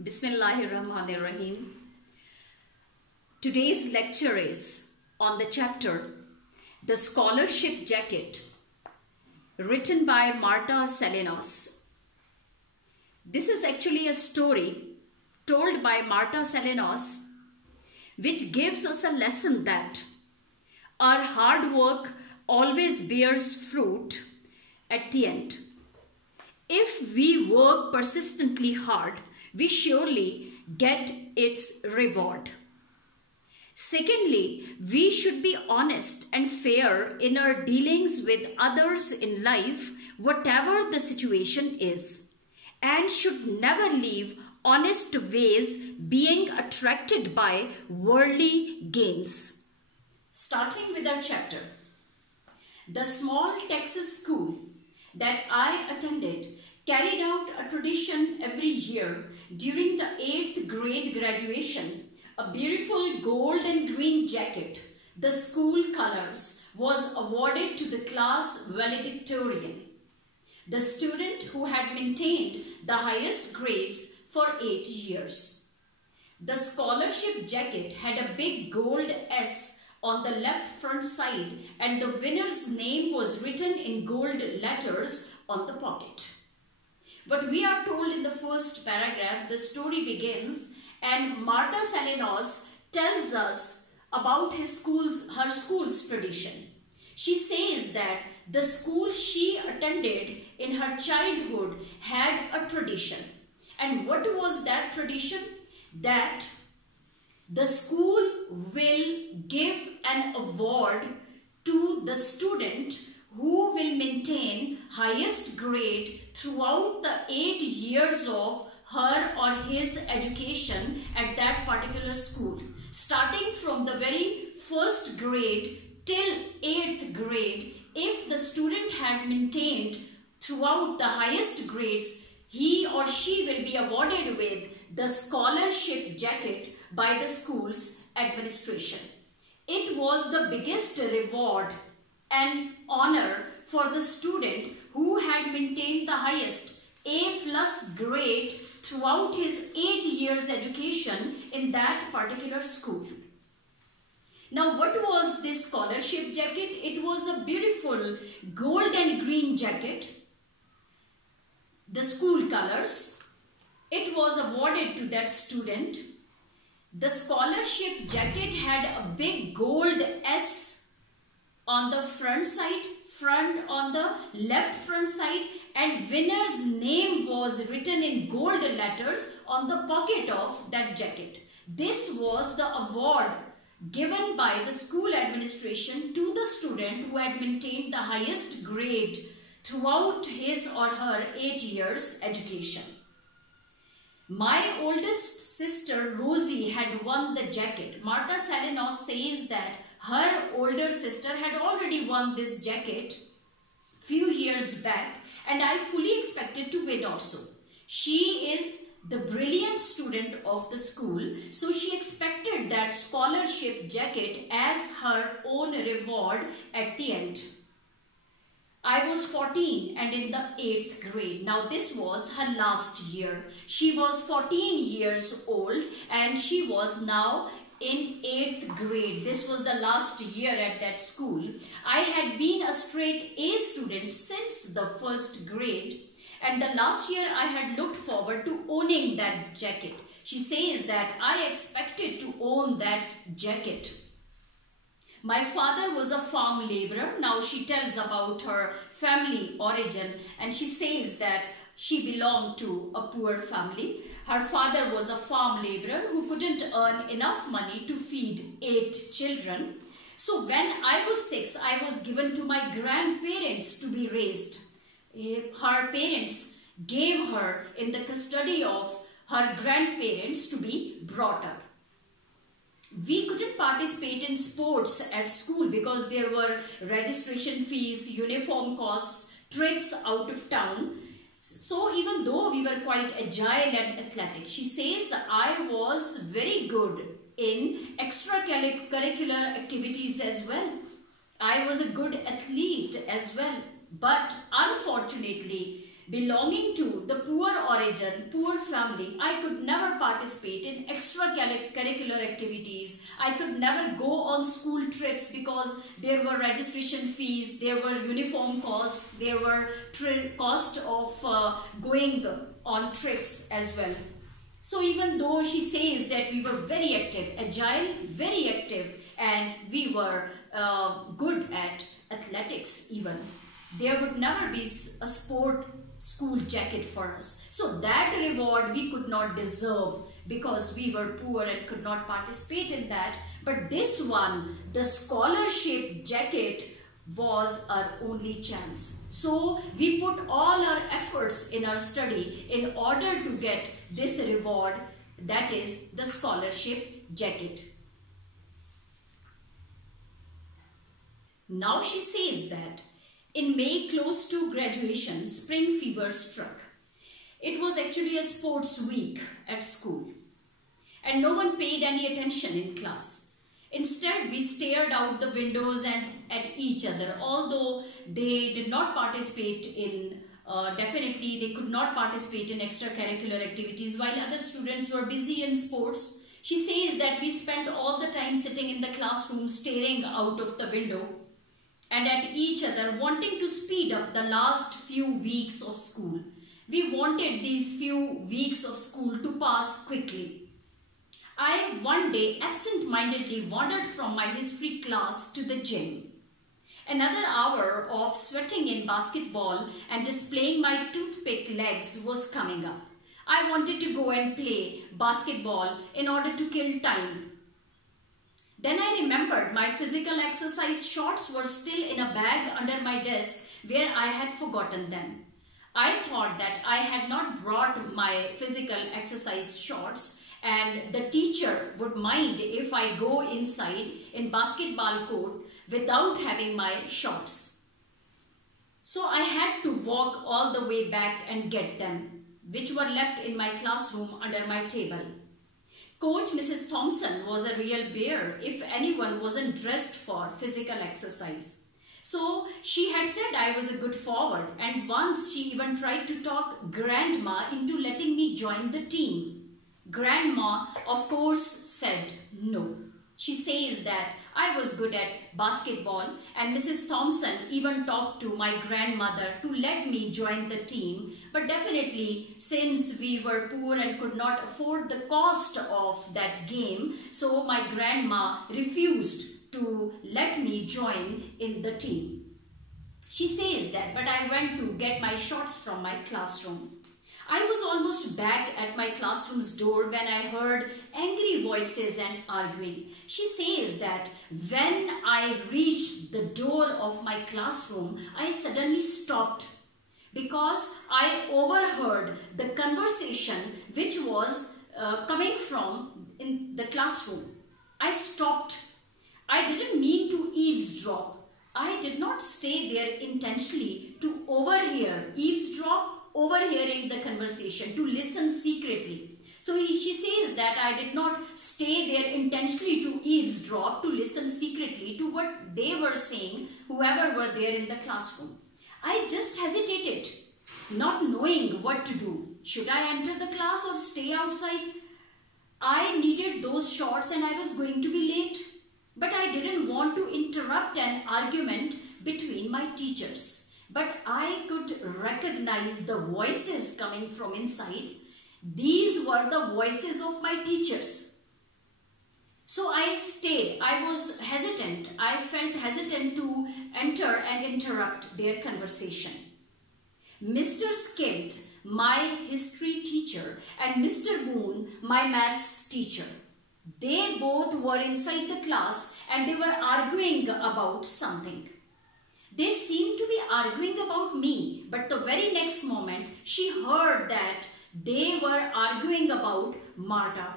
Bismillahirrahmanirrahim. Today's lecture is on the chapter The Scholarship Jacket, written by Marta Salinas. This is actually a story told by Marta Salinas which gives us a lesson that our hard work always bears fruit at the end. If we work persistently hard, we surely get its reward. Secondly, we should be honest and fair in our dealings with others in life, whatever the situation is, and should never leave honest ways being attracted by worldly gains. Starting with our chapter, the small Texas school that I attended carried out a tradition every year during the 8th grade graduation. A beautiful gold and green jacket, the school colors, was awarded to the class valedictorian, the student who had maintained the highest grades for 8 years. The scholarship jacket had a big gold S on the left front side, and the winner's name was written in gold letters on the pocket. But we are told in the first paragraph, the story begins and Marta Salinas tells us about her school's tradition. She says that the school she attended in her childhood had a tradition. And what was that tradition? That the school will give an award to the student who will maintain highest grade throughout the 8 years of her or his education at that particular school. Starting from the very first grade till 8th grade, if the student had maintained throughout the highest grades, he or she will be awarded with the scholarship jacket by the school's administration. It was the biggest reward and honor for the student who had maintained the highest A+ grade throughout his 8 years education in that particular school. Now, what was this scholarship jacket? It was a beautiful gold and green jacket, the school colors. It was awarded to that student. The scholarship jacket had a big gold S on the front side, on the left front side, and winner's name was written in gold letters on the pocket of that jacket. This was the award given by the school administration to the student who had maintained the highest grade throughout his or her 8 years education. My oldest sister Rosie had won the jacket. Marta Salinas says that her older sister had already won this jacket few years back, and I fully expected to win also. She is the brilliant student of the school, so she expected that scholarship jacket as her own reward at the end. I was 14 and in the 8th grade. Now this was her last year. She was 14 years old and she was now in 8th grade. This was the last year at that school. I had been a straight A student since the first grade, and the last year I had looked forward to owning that jacket. She says that I expected to own that jacket. My father was a farm laborer. Now she tells about her family origin, and she says that she belonged to a poor family. Her father was a farm laborer who couldn't earn enough money to feed 8 children. So when I was 6, I was given to my grandparents to be raised. Her parents gave her in the custody of her grandparents to be brought up. We couldn't participate in sports at school because there were registration fees, uniform costs, trips out of town. So even though we were quite agile and athletic, she says I was very good in extracurricular activities as well. I was a good athlete as well. But unfortunately, Belonging to the poor origin, poor family, I could never participate in extracurricular activities. I could never go on school trips because there were registration fees, there were uniform costs, there were cost of going on trips as well. So even though she says that we were very active, agile, very active, and we were good at athletics even, there would never be a sport school jacket for us. So that reward we could not deserve because we were poor and could not participate in that. But this one, the scholarship jacket, was our only chance. So we put all our efforts in our study in order to get this reward, that is the scholarship jacket. Now she says that in May, close to graduation, spring fever struck. It was actually a sports week at school, and no one paid any attention in class. Instead, we stared out the windows and at each other, although they did not participate in, definitely they could not participate in extracurricular activities while other students were busy in sports. She says that we spent all the time sitting in the classroom staring out of the window and at each other, wanting to speed up the last few weeks of school. We wanted these few weeks of school to pass quickly. I one day absent-mindedly wandered from my history class to the gym. Another hour of sweating in basketball and displaying my toothpick legs was coming up. I wanted to go and play basketball in order to kill time. Then I remembered my physical exercise shorts were still in a bag under my desk where I had forgotten them. I thought that I had not brought my physical exercise shorts and the teacher would mind if I go inside in basketball court without having my shorts. So I had to walk all the way back and get them, which were left in my classroom under my table. Coach Mrs. Thompson was a real bear if anyone wasn't dressed for physical exercise. So she had said I was a good forward, and once she even tried to talk Grandma into letting me join the team. Grandma, of course, said no. She says that I was good at basketball, and Mrs. Thompson even talked to my grandmother to let me join the team. But definitely, since we were poor and could not afford the cost of that game, so my grandma refused to let me join in the team. She says that, but I went to get my shorts from my classroom. I was almost back at my classroom's door when I heard angry voices and arguing. She says that when I reached the door of my classroom, I suddenly stopped because I overheard the conversation which was coming from in the classroom. I stopped. I didn't mean to eavesdrop. I did not stay there intentionally to overhear, overhearing the conversation, to listen secretly. So she says that I did not stay there intentionally to eavesdrop, to listen secretly to what they were saying, whoever were there in the classroom. I just hesitated, not knowing what to do. Should I enter the class or stay outside? I needed those shorts and I was going to be late. But I didn't want to interrupt an argument between my teachers. But I could recognize the voices coming from inside. These were the voices of my teachers. So I stayed. I was hesitant. I felt hesitant to enter and interrupt their conversation. Mr. Skint, my history teacher, and Mr. Boone, my maths teacher, they both were inside the class and they were arguing about something. They seemed to be arguing about me, but the very next moment she heard that they were arguing about Marta.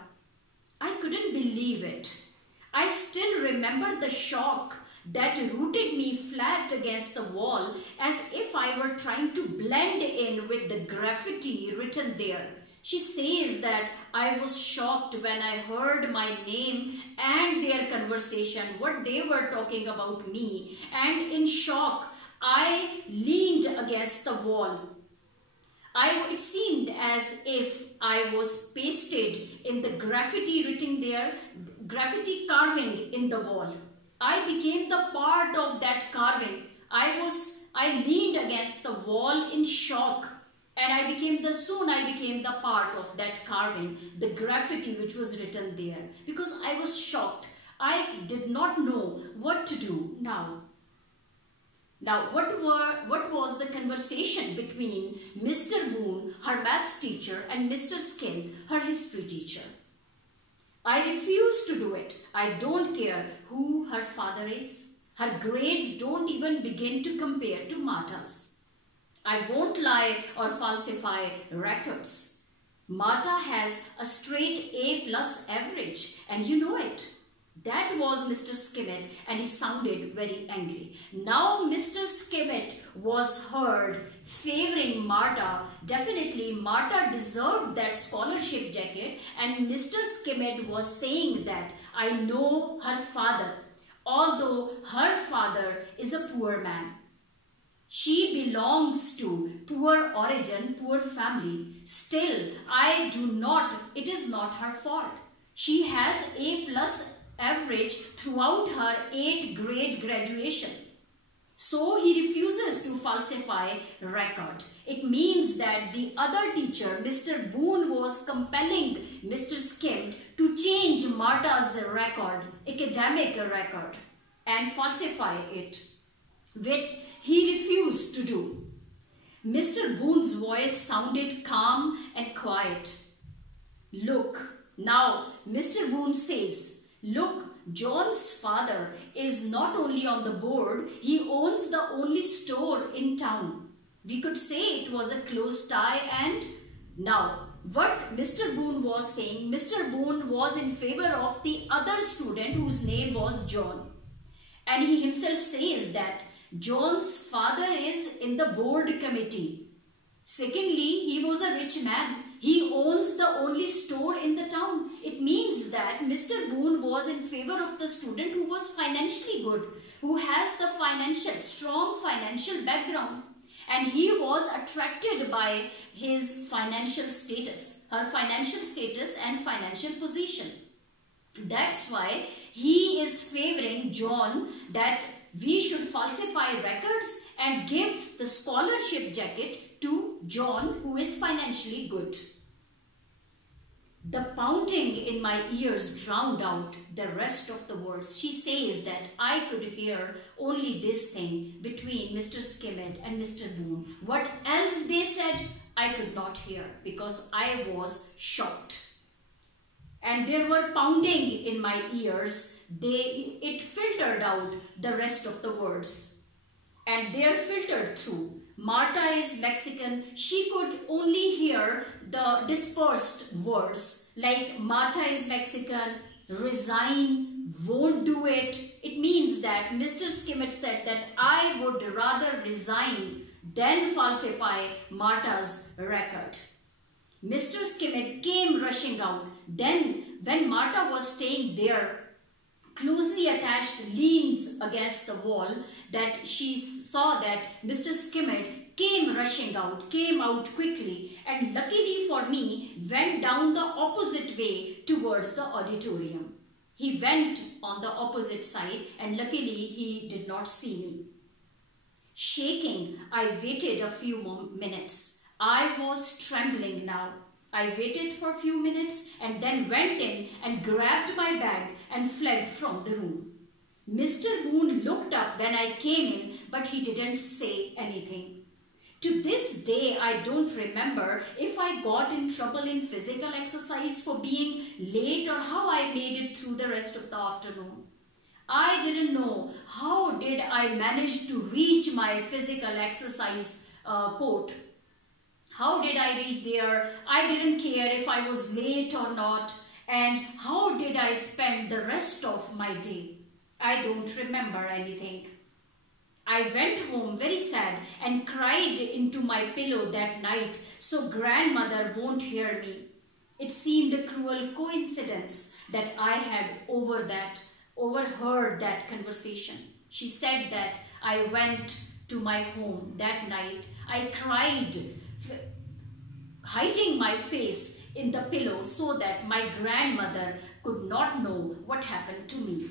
I couldn't believe it. I still remember the shock that rooted me flat against the wall as if I were trying to blend in with the graffiti written there. She says that I was shocked when I heard my name and their conversation, what they were talking about me, and in shock, I leaned against the wall. It seemed as if I was pasted in the graffiti written there, graffiti carving in the wall. I became the part of that carving. I leaned against the wall in shock, and soon I became the part of that carving, the graffiti which was written there, because I was shocked. I did not know what to do now. Now, what was the conversation between Mr. Boone, her maths teacher, and Mr. Skin, her history teacher? I refuse to do it. I don't care who her father is. Her grades don't even begin to compare to Marta's. I won't lie or falsify records. Marta has a straight A+ average, and you know it. That was Mr. Skimmett, and he sounded very angry. Now Mr. Skimmett was heard favoring Marta. Definitely Marta deserved that scholarship jacket, and Mr. Skimmett was saying that I know her father, although her father is a poor man. She belongs to poor origin, poor family. Still, it is not her fault. She has A+ average throughout her 8th grade graduation. So he refuses to falsify record. It means that the other teacher, Mr. Boone, was compelling Mr. Skimmett to change Marta's record, academic record, and falsify it, which he refused to do. Mr. Boone's voice sounded calm and quiet. Look, now Mr. Boone says, look, John's father is not only on the board, he owns the only store in town. We could say it was a close tie. And now, what Mr. Boone was saying, Mr. Boone was in favor of the other student whose name was John. And he himself says that John's father is in the board committee. Secondly, he was a rich man. He owns the only store in the town. It means that Mr. Boone was in favor of the student who was financially good, who has the strong financial background. And he was attracted by his financial status, her financial status and financial position. That's why he is favoring John that we should falsify records and give the scholarship jacket to John, who is financially good. The pounding in my ears drowned out the rest of the words. She says that I could hear only this thing between Mr. Skimmett and Mr. Boone. What else they said, I could not hear because I was shocked. And there were pounding in my ears. It filtered out the rest of the words. And they're filtered through. Marta is Mexican. She could only hear the dispersed words like Marta is Mexican, resign, won't do it. It means that Mr. Skimmett said that I would rather resign than falsify Marta's record. Mr. Skimmett came rushing out. Then when Marta was staying there, closely attached, leans against the wall, that she saw that Mr. Skimmett came rushing out, came out quickly, and luckily for me, went down the opposite way towards the auditorium. He went on the opposite side, and luckily he did not see me. Shaking, I waited a few more minutes. I was trembling now. I waited for a few minutes and then went in and grabbed my bag and fled from the room. Mr. Boone looked up when I came in, but he didn't say anything. To this day, I don't remember if I got in trouble in physical exercise for being late or how I made it through the rest of the afternoon. I didn't know how did I manage to reach my physical exercise court. How did I reach there? I didn't care if I was late or not. And how did I spend the rest of my day? I don't remember anything. I went home very sad and cried into my pillow that night so grandmother won't hear me. It seemed a cruel coincidence that I had overheard that conversation. She said that I went to my home that night. I cried hiding my face in the pillow so that my grandmother could not know what happened to me.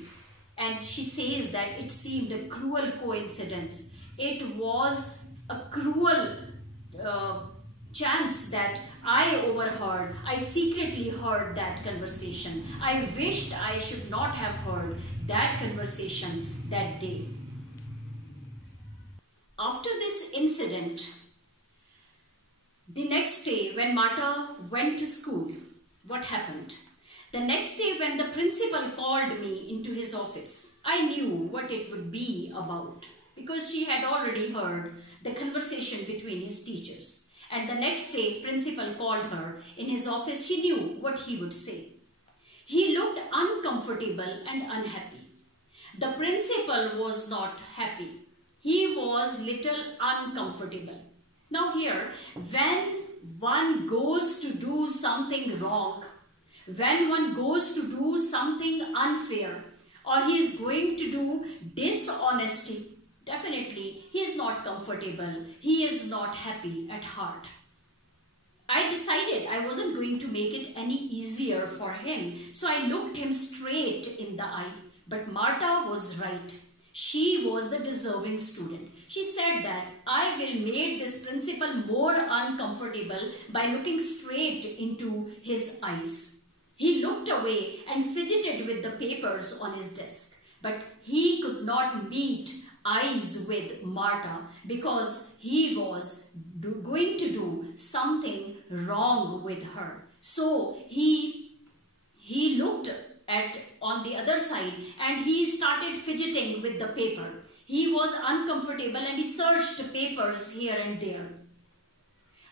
And she says that it seemed a cruel coincidence. It was a cruel chance that I secretly heard that conversation. I wished I should not have heard that conversation that day. After this incident, the next day when Marta went to school, what happened? The next day when the principal called me into his office, I knew what it would be about because she had already heard the conversation between his teachers. And the next day, principal called her in his office. She knew what he would say. He looked uncomfortable and unhappy. The principal was not happy. He was little uncomfortable. Now here, when one goes to do something wrong, when one goes to do something unfair, or he is going to do dishonesty, definitely he is not comfortable. He is not happy at heart. I decided I wasn't going to make it any easier for him. So I looked him straight in the eye. But Marta was right. She was the deserving student. She said that I will make this principal more uncomfortable by looking straight into his eyes. He looked away and fidgeted with the papers on his desk. But he could not meet eyes with Marta because he was going to do something wrong with her. So he looked on the other side and he started fidgeting with the paper. He was uncomfortable and he searched papers here and there.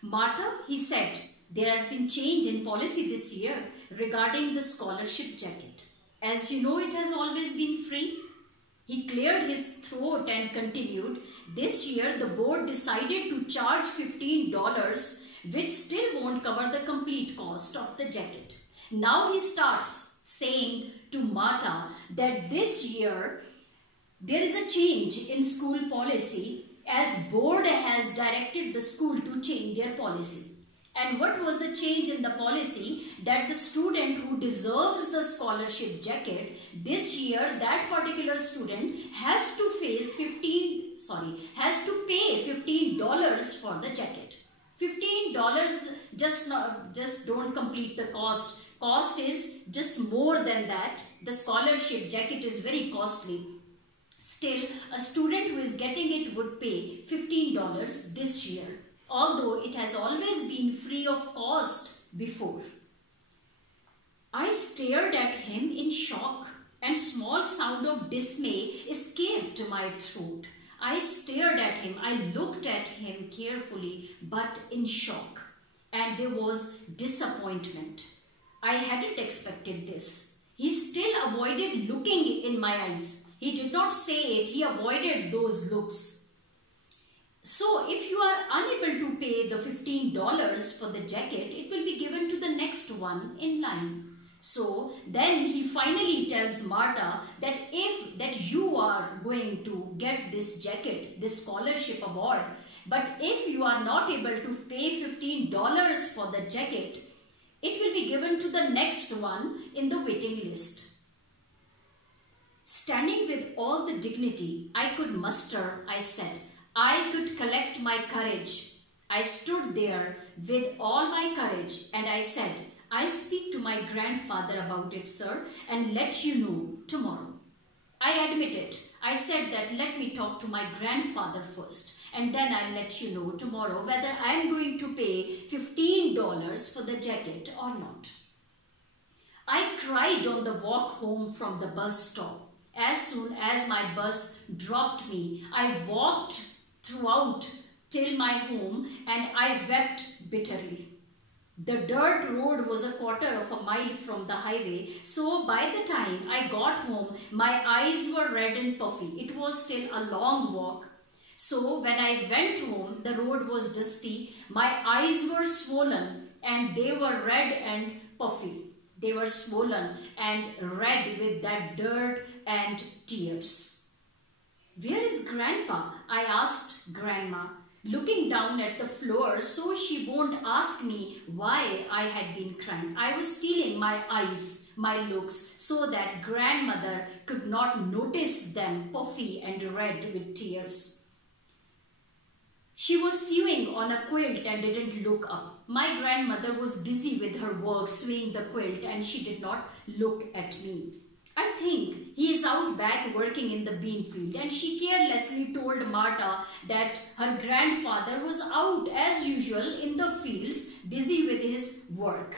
Marta, he said, there has been change in policy this year regarding the scholarship jacket. As you know, it has always been free. He cleared his throat and continued, this year the board decided to charge $15, which still won't cover the complete cost of the jacket. Now he starts saying to Marta that this year there is a change in school policy as board has directed the school to change their policy. And what was the change in the policy? That the student who deserves the scholarship jacket, this year that particular student has to pay $15 for the jacket. $15 just don't complete the cost. Cost is just more than that. The scholarship jacket is very costly. Still, a student who is getting it would pay $15 this year, although it has always been free of cost before. I stared at him in shock, and small sound of dismay escaped my throat. I stared at him. I looked at him carefully, but in shock, and there was disappointment. I hadn't expected this. He still avoided looking in my eyes. He did not say it. He avoided those looks. So if you are unable to pay the $15 for the jacket, it will be given to the next one in line. So then he finally tells Marta that you are going to get this jacket, this scholarship award. But if you are not able to pay $15 for the jacket, it will be given to the next one in the waiting list. Standing with all the dignity I could muster, I said, I could collect my courage. I stood there with all my courage and I said, I'll speak to my grandfather about it, sir, and let you know tomorrow. I admit it. I said that let me talk to my grandfather first and then I'll let you know tomorrow whether I'm going to pay $15 for the jacket or not. I cried on the walk home from the bus stop. As soon as my bus dropped me, I walked throughout till my home and I wept bitterly. The dirt road was a quarter of a mile from the highway, so by the time I got home, my eyes were red and puffy. It was still a long walk. So when I went home, the road was dusty. My eyes were swollen and they were red and puffy. They were swollen and red with that dirt and tears. Where is Grandpa? I asked Grandma. looking down at the floor so she won't ask me why I had been crying. I was stealing my eyes, my looks, so that grandmother could not notice them puffy and red with tears. She was sewing on a quilt and didn't look up. My grandmother was busy with her work sewing the quilt and she did not look at me. I think he is out back working in the bean field, and she carelessly told Marta that her grandfather was out as usual in the fields busy with his work.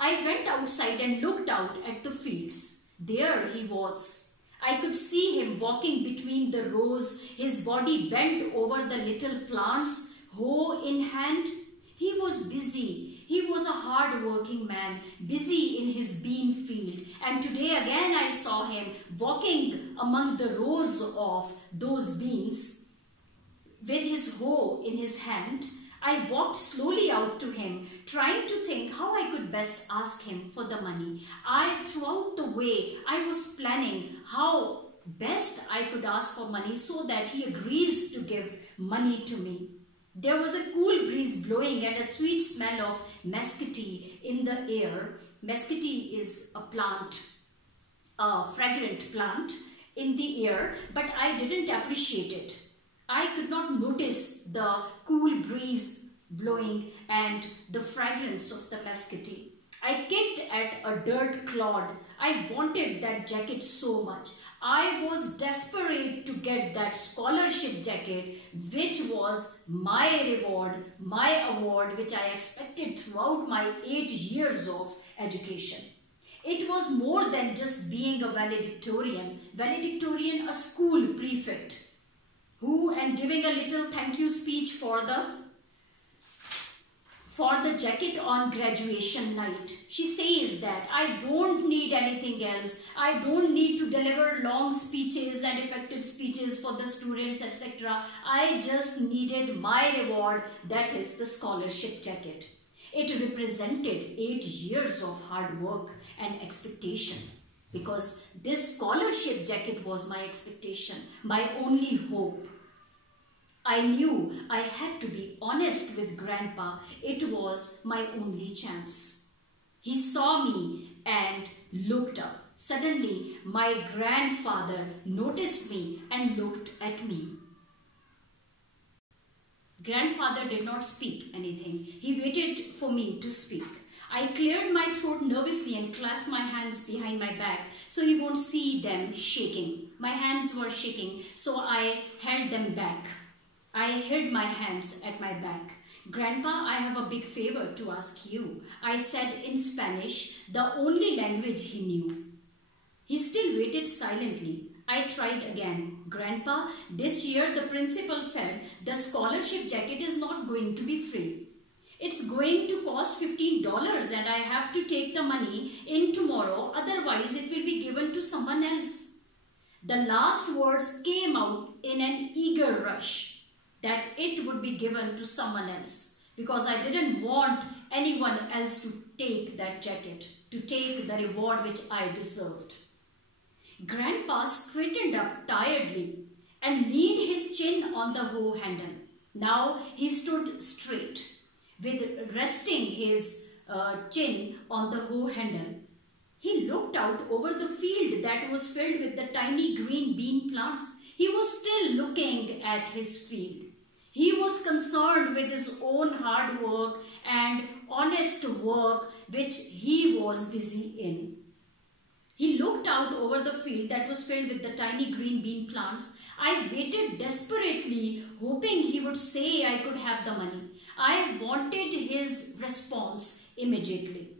I went outside and looked out at the fields. There he was. I could see him walking between the rows, his body bent over the little plants, hoe in hand. He was busy. He was a hard-working man, busy in his bean field. And today again I saw him walking among the rows of those beans with his hoe in his hand. I walked slowly out to him, trying to think how I could best ask him for the money. Throughout the way, I was planning how best I could ask for money so that he agrees to give money to me. There was a cool breeze blowing and a sweet smell of mesquite in the air. Mesquite is a plant, a fragrant plant in the air, but I didn't appreciate it. I could not notice the cool breeze blowing and the fragrance of the mesquite. I kicked at a dirt clod. I wanted that jacket so much. I was desperate to get that scholarship jacket, which was my reward, my award, which I expected throughout my 8 years of education. It was more than just being a valedictorian, a school prefect, and giving a little thank you speech for the jacket on graduation night. She says that I don't need anything else. I don't need to deliver long speeches and effective speeches for the students, etc. I just needed my reward, that is the scholarship jacket. It represented 8 years of hard work and expectation, because this scholarship jacket was my expectation, my only hope. I knew I had to be honest with Grandpa. It was my only chance. He saw me and looked up. Suddenly, my grandfather noticed me and looked at me. Grandfather did not speak anything. He waited for me to speak. I cleared my throat nervously and clasped my hands behind my back so he won't see them shaking. My hands were shaking, so I held them back. I hid my hands at my back. Grandpa, I have a big favor to ask you, I said in Spanish, the only language he knew. He still waited silently. I tried again. Grandpa, this year the principal said the scholarship jacket is not going to be free. It's going to cost $15 and I have to take the money in tomorrow, otherwise it will be given to someone else. The last words came out in an eager rush, that it would be given to someone else, because I didn't want anyone else to take that jacket, to take the reward which I deserved. Grandpa straightened up tiredly and leaned his chin on the hoe handle. Now he stood straight, with resting his chin on the hoe handle. He looked out over the field that was filled with the tiny green bean plants. He was still looking at his field. He was concerned with his own hard work and honest work which he was busy in. He looked out over the field that was filled with the tiny green bean plants. I waited desperately, hoping he would say I could have the money. I wanted his response immediately.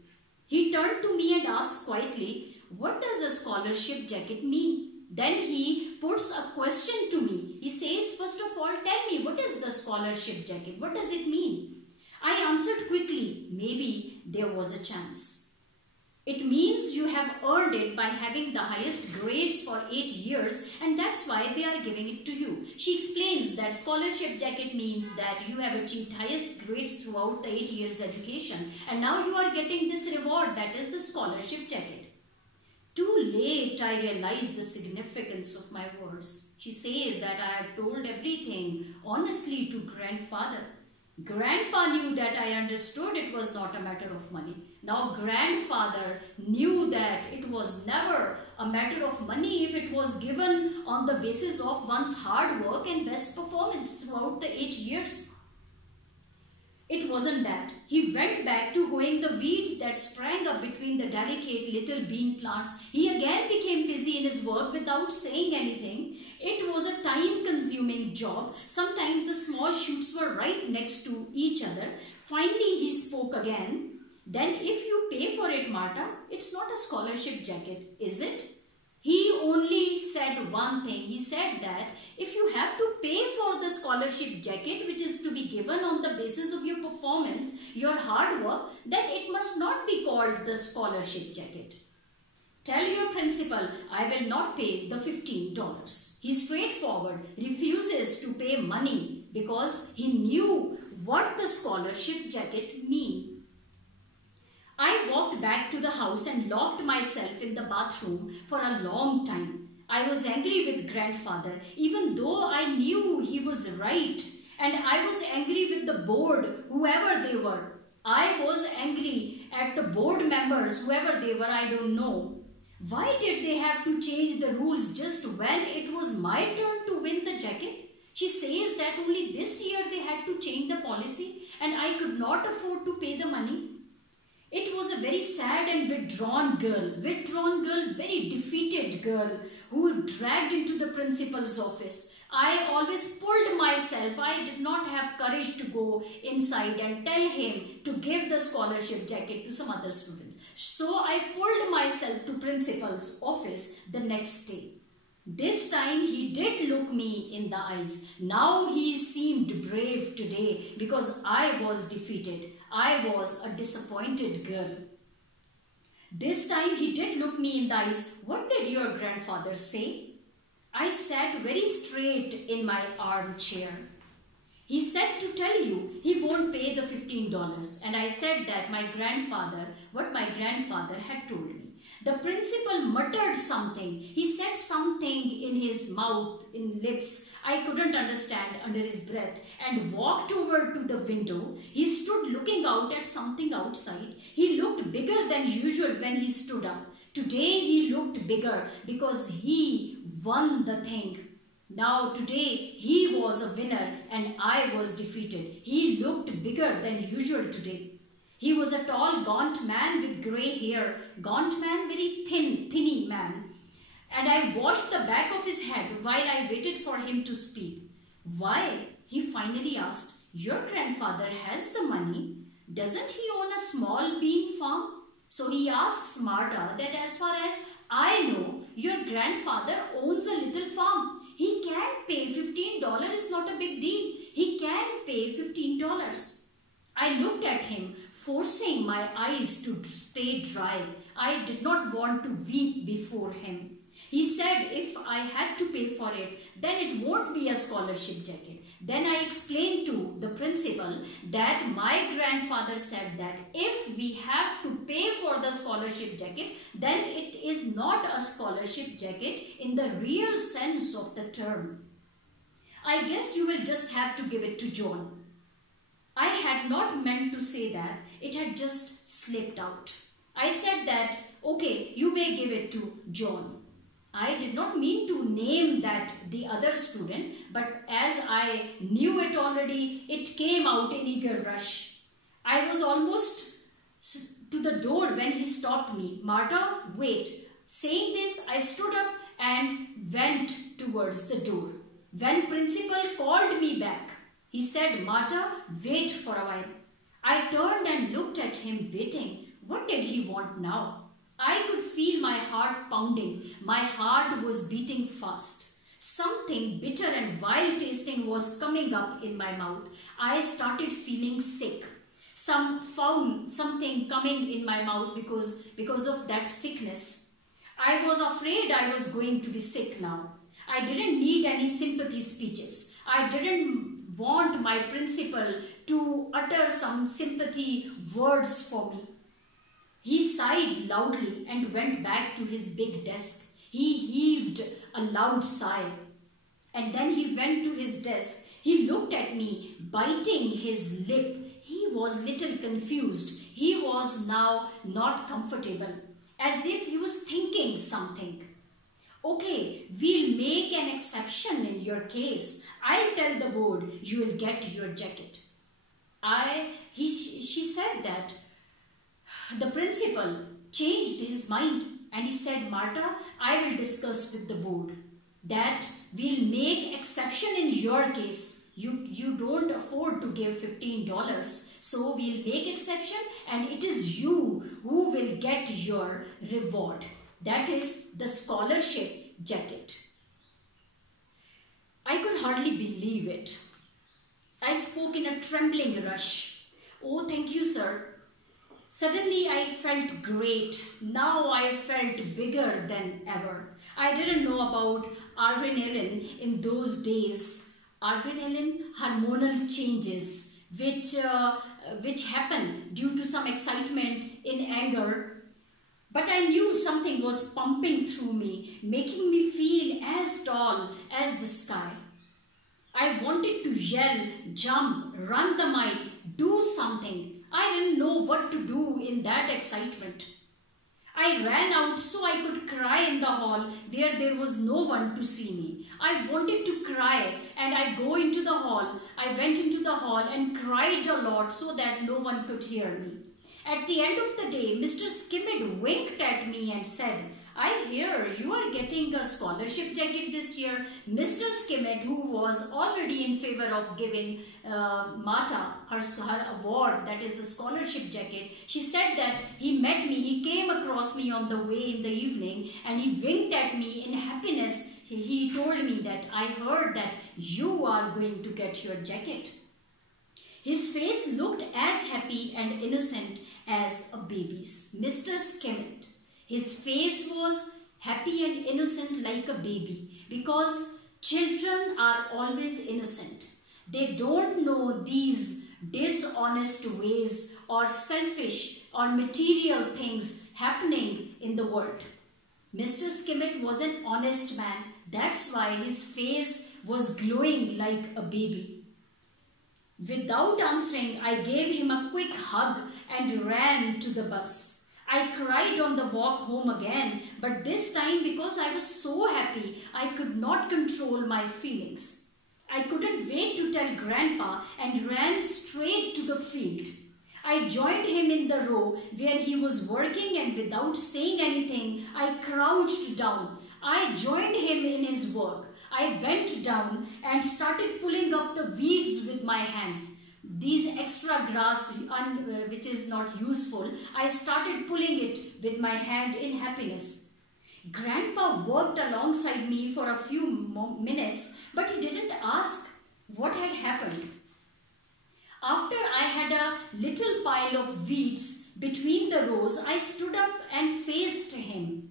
He turned to me and asked quietly, "What does a scholarship jacket mean?" Then he puts a question to me. He says, "First of all, tell me, what is the scholarship jacket? What does it mean?" I answered quickly, "Maybe there was a chance. It means you have earned it by having the highest grades for 8 years, and that's why they are giving it to you." She explains that scholarship jacket means that you have achieved highest grades throughout the 8 years education, and now you are getting this reward, that is the scholarship jacket. Too late I realized the significance of my words. She says that I had told everything honestly to grandfather. Grandpa knew that I understood it was not a matter of money. Now grandfather knew that it was never a matter of money if it was given on the basis of one's hard work and best performance throughout the 8 years. It wasn't that. He went back to hoeing the weeds that sprang up between the delicate little bean plants. He again became busy in his work without saying anything. It was a time-consuming job. Sometimes the small shoots were right next to each other. Finally, he spoke again. Then if you pay for it, Marta, it's not a scholarship jacket, is it? He only said one thing. He said that if you have to pay for the scholarship jacket, which is to be given on the basis of your performance, your hard work, then it must not be called the scholarship jacket. Tell your principal, I will not pay the $15. He straightforward refuses to pay money because he knew what the scholarship jacket means. I walked back to the house and locked myself in the bathroom for a long time. I was angry with grandfather, even though I knew he was right. And I was angry with the board, whoever they were. I was angry at the board members, whoever they were, I don't know. Why did they have to change the rules just when it was my turn to win the jacket? She says that only this year they had to change the policy and I could not afford to pay the money. It was a very sad and withdrawn girl, very defeated girl who dragged into the principal's office. I always pulled myself. I did not have courage to go inside and tell him to give the scholarship jacket to some other students. So I pulled myself to principal's office the next day. This time he did look me in the eyes. Now he seemed brave today because I was defeated. I was a disappointed girl. This time he did look me in the eyes. What did your grandfather say? I sat very straight in my armchair. He said to tell you he won't pay the $15. And I said that what my grandfather had told me. The principal muttered something. He said something in his mouth, in lips. I couldn't understand under his breath and walked over to the window. He stood looking out at something outside. He looked bigger than usual when he stood up. Today he looked bigger because he won the thing. Now today he was a winner and I was defeated. He looked bigger than usual today. He was a tall, gaunt man with grey hair. Gaunt man, very thinny man. And I watched the back of his head while I waited for him to speak. Why? He finally asked. Your grandfather has the money. Doesn't he own a small bean farm? So he asks Marta that as far as I know, your grandfather owns a little farm. He can pay $15. It's not a big deal. He can pay $15. I looked at him, forcing my eyes to stay dry. I did not want to weep before him. He said if I had to pay for it, then it won't be a scholarship jacket. Then I explained to the principal that my grandfather said that if we have to pay for the scholarship jacket, then it is not a scholarship jacket in the real sense of the term. I guess you will just have to give it to John. I had not meant to say that. It had just slipped out. I said that, okay, you may give it to John. I did not mean to name that the other student, but as I knew it already, it came out in eager rush. I was almost to the door when he stopped me. Marta, wait. Saying this, I stood up and went towards the door. When principal called me back, he said, Marta, wait for a while. I turned and looked at him waiting. What did he want now? I could feel my heart pounding. My heart was beating fast. Something bitter and vile tasting was coming up in my mouth. I started feeling sick. Something coming in my mouth because of that sickness. I was afraid I was going to be sick now. I didn't need any sympathy speeches. I didn't want my principal to utter some sympathy words for me. He sighed loudly and went back to his big desk. He heaved a loud sigh. And then he went to his desk. He looked at me, biting his lip. He was little confused. He was now not comfortable, as if he was thinking something. Okay, we'll make an exception in your case. I'll tell the board you will get your jacket. She said that. The principal changed his mind and he said, Marta, I will discuss with the board that we'll make exception in your case. You don't afford to give $15. So we'll make exception and it is you who will get your reward. That is the scholarship jacket. I could hardly believe it. I spoke in a trembling rush. Oh, thank you, sir. Suddenly I felt great. Now I felt bigger than ever. I didn't know about adrenaline in those days. Adrenaline, hormonal changes which happen due to some excitement in anger. But I knew something was pumping through me, making me feel as tall as the sky. I wanted to yell, jump, run the mile, do something. I didn't know what to do in that excitement. I ran out so I could cry in the hall where there was no one to see me. I wanted to cry and I go into the hall. I went into the hall and cried a lot so that no one could hear me. At the end of the day, Mr. Skimmett winked at me and said, I hear you are getting a scholarship jacket this year. Mr. Skimmett, who was already in favor of giving Marta her award, that is the scholarship jacket, she said that he met me, he came across me on the way in the evening and he winked at me in happiness. He told me that I heard that you are going to get your jacket. His face looked as happy and innocent as a baby's. Mr. Skimmett. His face was happy and innocent like a baby because children are always innocent. They don't know these dishonest ways or selfish or material things happening in the world. Mr. Skimmett was an honest man. That's why his face was glowing like a baby. Without answering, I gave him a quick hug and ran to the bus. I cried on the walk home again, but this time because I was so happy, I could not control my feelings. I couldn't wait to tell Grandpa and ran straight to the field. I joined him in the row where he was working and without saying anything, I crouched down. I joined him in his work. I bent down and started pulling up the weeds with my hands. These extra grass which is not useful, I started pulling it with my hand in happiness. Grandpa worked alongside me for a few minutes, but he didn't ask what had happened. After I had a little pile of weeds between the rows, I stood up and faced him.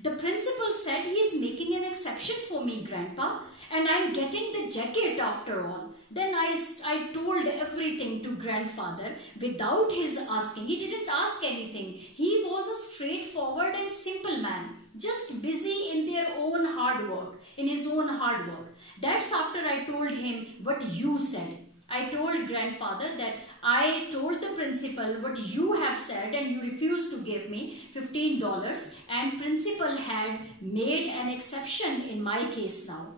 The principal said he is making an exception for me, Grandpa, and I'm getting the jacket after all. Then I told everything to Grandfather without his asking. He didn't ask anything. He was a straightforward and simple man, just busy in their own hard work, in his own hard work. That's after I told him what you said. I told Grandfather that I told the principal what you have said and you refused to give me $15 and principal had made an exception in my case now.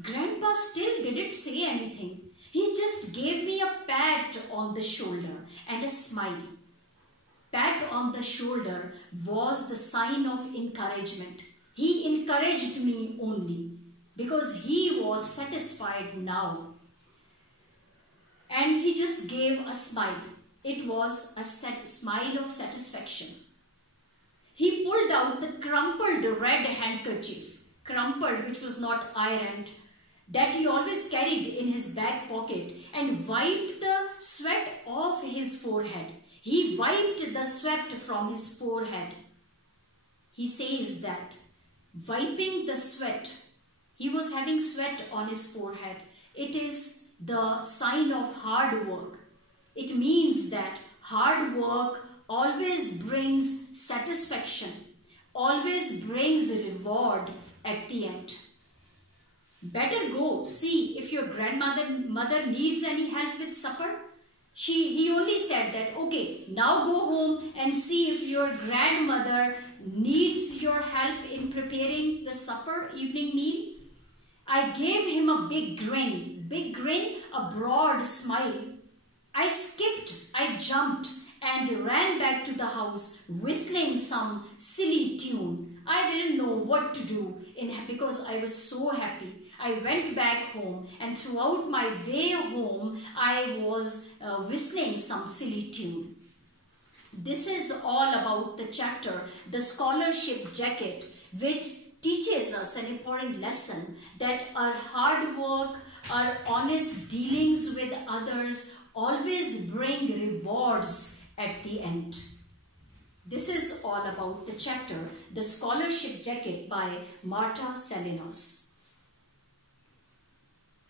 Grandpa still didn't say anything. He just gave me a pat on the shoulder and a smile. Pat on the shoulder was the sign of encouragement. He encouraged me only because he was satisfied now. And he just gave a smile. It was a smile of satisfaction. He pulled out the crumpled red handkerchief, crumpled which was not ironed, that he always carried in his back pocket and wiped the sweat off his forehead. He wiped the sweat from his forehead. He says that wiping the sweat, he was having sweat on his forehead. It is the sign of hard work. It means that hard work always brings satisfaction, always brings reward at the end. Better go see if your mother needs any help with supper. He only said that, okay, now go home and see if your grandmother needs your help in preparing the supper evening meal. I gave him a big grin, a broad smile. I skipped, I jumped and ran back to the house whistling some silly tune. I didn't know what to do because I was so happy. I went back home and throughout my way home, I was whistling some silly tune. This is all about the chapter, The Scholarship Jacket, which teaches us an important lesson that our hard work, our honest dealings with others always bring rewards at the end. This is all about the chapter, The Scholarship Jacket by Marta Salinas.